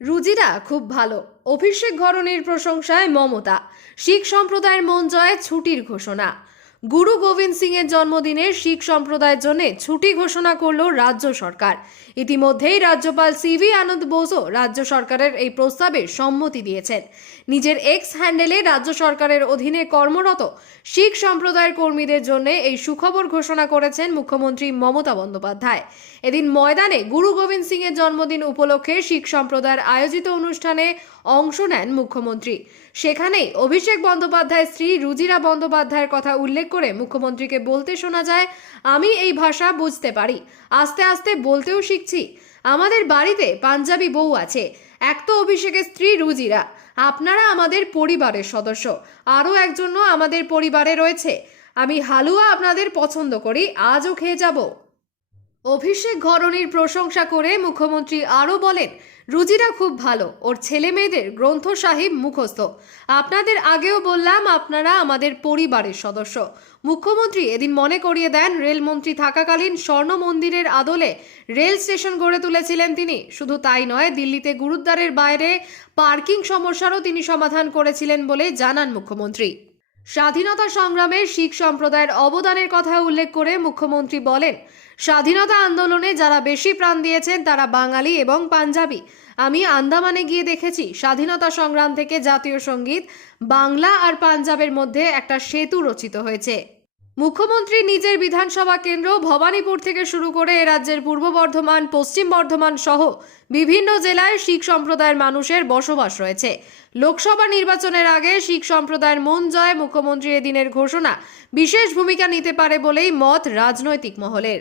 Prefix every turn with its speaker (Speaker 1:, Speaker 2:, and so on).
Speaker 1: রুজিরা খুব ভালো। অভিষেক ঘরণের প্রশংসায় মমতা। শিখ সম্প্রদায়ের মন জয়ে ছুটির ঘোষণা। গুরু গোবিন্দ সিং এর জন্মদিনে শিখ সম্প্রদায়ের জন্য ছুটি ঘোষণা করল রাজ্য সরকার। ইতিমধ্যেই রাজ্যপাল সিভি আনন্দ বোসও রাজ্য সরকারের এই প্রস্তাবে সম্মতি দিয়েছেন। নিজের এক্স হ্যান্ডেলে রাজ্য সরকারের অধীনে কর্মরত শিখ সম্প্রদায়ের কর্মীদের জন্য এই সুখবর ঘোষণা করেছেন মুখ্যমন্ত্রী মমতা বন্দ্যোপাধ্যায়। এদিন ময়দানে গুরু গোবিন্দ সিং এর জন্মদিন উপলক্ষে শিখ সম্প্রদায়ের আয়োজিত অনুষ্ঠানে অংশ নেন মুখ্যমন্ত্রী। সেখানেই অভিষেক বন্দ্যোপাধ্যায়ের স্ত্রী রুজিরা বন্দ্যোপাধ্যায়ের কথা উল্লেখ করে মুখ্যমন্ত্রীকে বলতে শোনা যায়, আমি এই ভাষা বুঝতে পারি। আস্তে আস্তে বলতেও শিখছি। আমাদের বাড়িতে পাঞ্জাবি বউ আছে। এক তো অভিষেকের স্ত্রী রুজিরা। আপনারা আমাদের পরিবারের সদস্য। আরও একজনও আমাদের পরিবারে রয়েছে। আমি হালুয়া আপনাদের পছন্দ করি, আজও খেয়ে যাব। অভিষেক ঘরণীর প্রশংসা করে মুখ্যমন্ত্রী আরও বলেন রুজিরা খুব ভালো। ওর ছেলে মেয়েদের গ্রন্থ সাহিব মুখস্থ। আপনাদের আগেও বললাম, আপনারা আমাদের পরিবারের সদস্য। মুখ্যমন্ত্রী এদিন মনে করিয়ে দেন, রেলমন্ত্রী থাকাকালীন স্বর্ণ মন্দিরের আদলে রেল স্টেশন গড়ে তুলেছিলেন তিনি। শুধু তাই নয়, দিল্লিতে গুরুদ্বারের বাইরে পার্কিং সমস্যারও তিনি সমাধান করেছিলেন বলে জানান মুখ্যমন্ত্রী। স্বাধীনতা সংগ্রামে শিখ সম্প্রদায়ের অবদানের কথা উল্লেখ করে মুখ্যমন্ত্রী বলেন, স্বাধীনতা আন্দোলনে যারা বেশি প্রাণ দিয়েছেন তারা বাঙালি এবং পাঞ্জাবি। আমি আন্দামানে গিয়ে দেখেছি, স্বাধীনতা সংগ্রাম থেকে জাতীয় সংগীত, বাংলা আর পাঞ্জাবের মধ্যে একটা সেতু রচিত হয়েছে। মুখ্যমন্ত্রী নিজের বিধানসভা কেন্দ্র ভবানীপুর থেকে শুরু করে এ রাজ্যের পূর্ব বর্ধমান, পশ্চিম বর্ধমান সহ বিভিন্ন জেলায় শিখ সম্প্রদায়ের মানুষের বসবাস রয়েছে। লোকসভা নির্বাচনের আগে শিখ সম্প্রদায়ের মন জয় মুখ্যমন্ত্রী এদিনের ঘোষণা বিশেষ ভূমিকা নিতে পারে বলেই মত রাজনৈতিক মহলের।